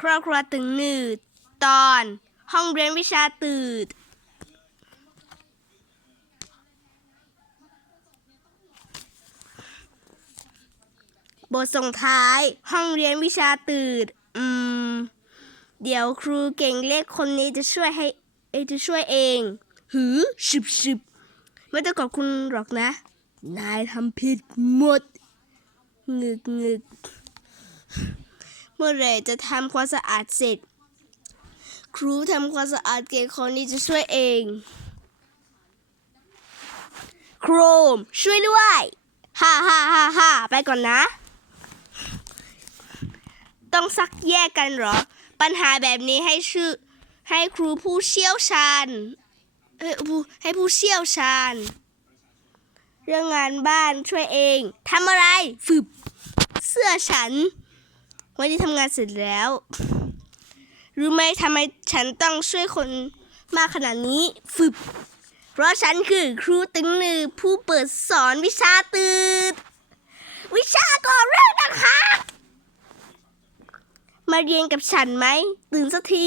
ครอบครัวตึงหนืดตอนห้องเรียนวิชาตืด บทส่งท้ายห้องเรียนวิชาตืด อืม เดี๋ยวครูเก่งเลขคนนี้จะช่วยให้จะช่วยเอง หือชิบชิบไม่ต้องขอบคุณหรอกนะ นายทำผิดหมดงึกงึก มื่อไหรจะทำความสะอาดเสร็จ ครูทำความสะอาดเก่งคนนี้จะช่วยเอง โครมช่วยด้วยฮ่าฮ่าฮ่าฮ่าไปก่อนนะ ต้องซักแยกกันหรอ ปัญหาแบบนี้ให้ชื่อให้ครูผู้เชี่ยวชาญเอ้ยผู้ให้ผู้เชี่ยวชาญ เรื่องงานบ้านช่วยเองทำอะไรฝึบเสื้อฉัน วันที่ทำงานเสร็จแล้ว รู้ไหมทำไมฉันต้องช่วยคนมากขนาดนี้ฝึกเพราะฉันคือครูตึงหนือผู้เปิดสอนวิชาตื่นวิชาก่อเรื่องนะคะ มาเรียนกับฉันไหม ตื่นสักที